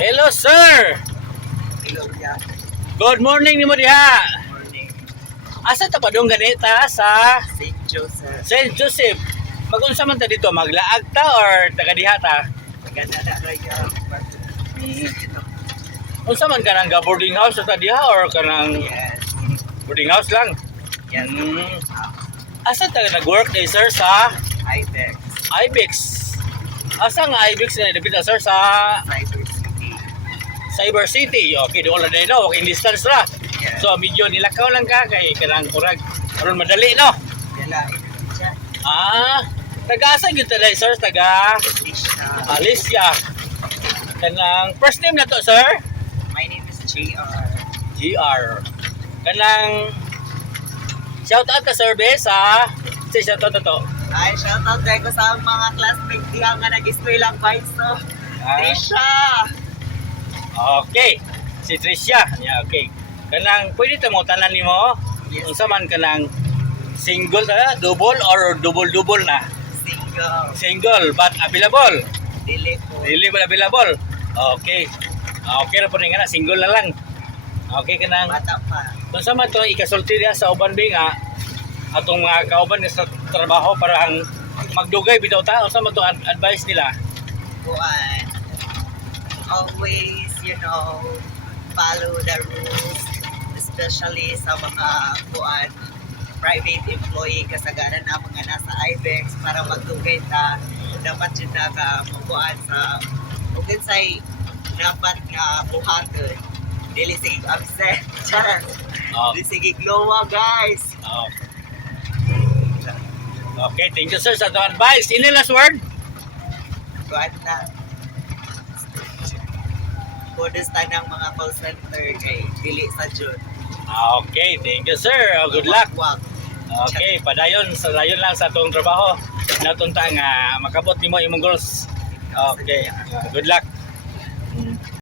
Hello, sir. Hello, yeah. Good morning ni mo diha. Morning. Asa ta pa dong ganita sa St. Joseph. St. Joseph? Magunsa man ta dito, maglaag ta or taga diha ta? Maganda na kayo. Unsa man ka nang boarding house sa diha or kanang Yes. boarding house lang? Yes. Asa ta nag-work day, sir, sa IBEX. IBEX? Asa nga IBEX na dapit na, sir, sa Cyber City. Cyber City? Okay, doon lang na, walking distance ra. Yes. So, medyo nilakaw lang ka kay kanang kurag. Karon madali, no? Dala. Siya. Taga-asa yun tayo, sir? Taga Alicia. Alicia. Kanang first name na to, sir? My name is JR. GR. Kanang shout out ka, sir, be, sa shout out na to. Ay, shoutout tayo ko sa mga classmates diya nga nag-eskwela lang so. Trisha! Okay. Si Tricia. Yeah, okay. Kanang pwede ta mo tanan nimo? Yes. Unsa man kanang single ta, double or double na? Single. Single but available. Dili po. Dili ba available? Okay. Okay ra po nga na single na lang. Okay kanang Bata pa. kung sa man to ikasulti diha sa uban bi nga atong mga kauban sa trabaho para ang magdugay bitaw ta unsa man to advice nila? Buwan. Always, follow the rules, especially sa mga buwan, private employee kasagaran na mga nasa IBEX para magdugay ta dapat yun na mabuhan sa ugin say dapat nga buhaton dili sige absent charan Oh. dili sige glowa guys. Oh. Okay, thank you, sir, sa atong advice. Any last word? Buwan na kudos tanang mga call center kay dili sa June. Okay, thank you, sir. Good luck. Wag. Okay, padayon lang sa atong trabaho. Natunta nga makabot nimo imong goals. Okay, good luck.